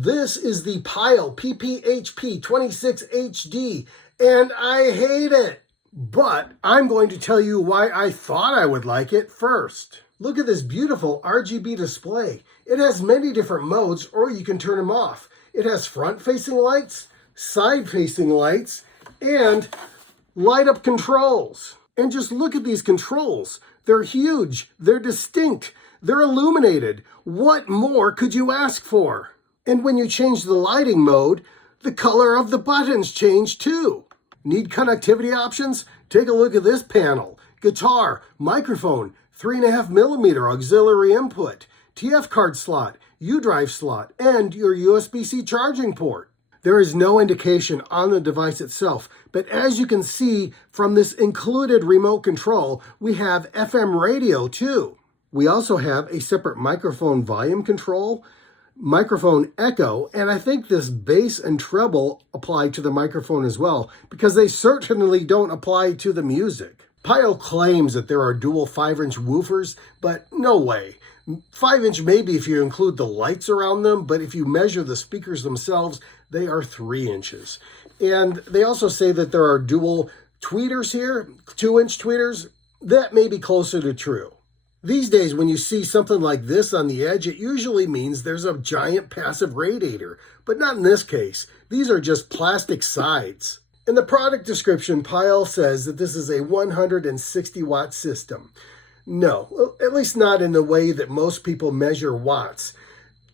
This is the PYLE PPHP26HD, and I hate it. But I'm going to tell you why I thought I would like it first. Look at this beautiful RGB display. It has many different modes, or you can turn them off. It has front-facing lights, side-facing lights, and light-up controls. And just look at these controls. They're huge, they're distinct, they're illuminated. What more could you ask for? And when you change the lighting mode, the color of the buttons change too. Need connectivity options? Take a look at this panel. Guitar, microphone, 3.5mm auxiliary input, TF card slot, U-drive slot, and your USB-C charging port. There is no indication on the device itself, but as you can see from this included remote control, we have FM radio too. We also have a separate microphone volume control, microphone echo, and I think this bass and treble apply to the microphone as well, because they certainly don't apply to the music. PYLE claims that there are dual 5-inch woofers, but no way. 5-inch maybe if you include the lights around them, but if you measure the speakers themselves, they are 3 inches. And they also say that there are dual tweeters here, 2-inch tweeters. That may be closer to true. These days, when you see something like this on the edge, it usually means there's a giant passive radiator, but not in this case. These are just plastic sides. In the product description, PYLE says that this is a 160-watt system. No, at least not in the way that most people measure watts.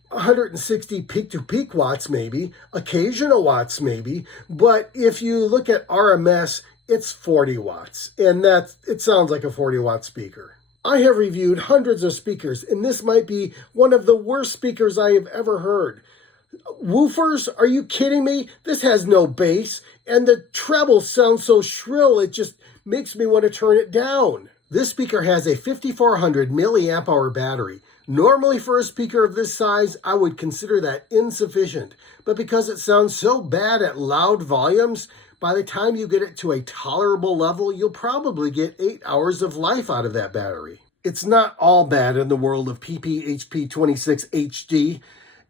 160 peak-to-peak watts maybe, occasional watts maybe, but if you look at RMS, it's 40 watts, and it sounds like a 40-watt speaker. I have reviewed hundreds of speakers, and this might be one of the worst speakers I have ever heard. Woofers? Are you kidding me? This has no bass, and the treble sounds so shrill it just makes me want to turn it down. This speaker has a 5400 milliamp hour battery. Normally for a speaker of this size, I would consider that insufficient, but because it sounds so bad at loud volumes, by the time you get it to a tolerable level, you'll probably get 8 hours of life out of that battery. It's not all bad in the world of PPHP26HD.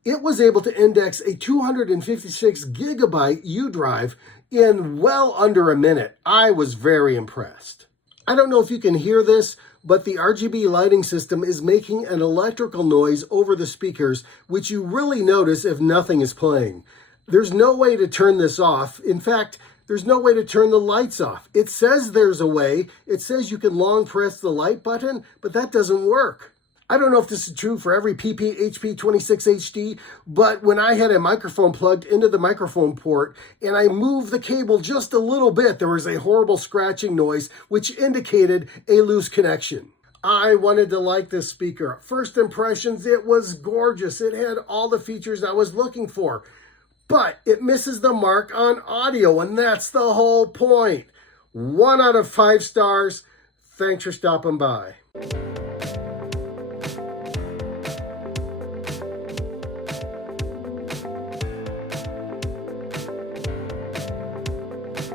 It was able to index a 256 gigabyte U-drive in well under a minute. I was very impressed. I don't know if you can hear this, but the RGB lighting system is making an electrical noise over the speakers, which you really notice if nothing is playing. There's no way to turn this off. In fact, there's no way to turn the lights off. It says there's a way. It says you can long press the light button, but that doesn't work. I don't know if this is true for every PPHP26HD, but when I had a microphone plugged into the microphone port and I moved the cable just a little bit, there was a horrible scratching noise, which indicated a loose connection. I wanted to like this speaker. First impressions, it was gorgeous. It had all the features I was looking for. But it misses the mark on audio, and that's the whole point. 1 out of 5 stars. Thanks for stopping by.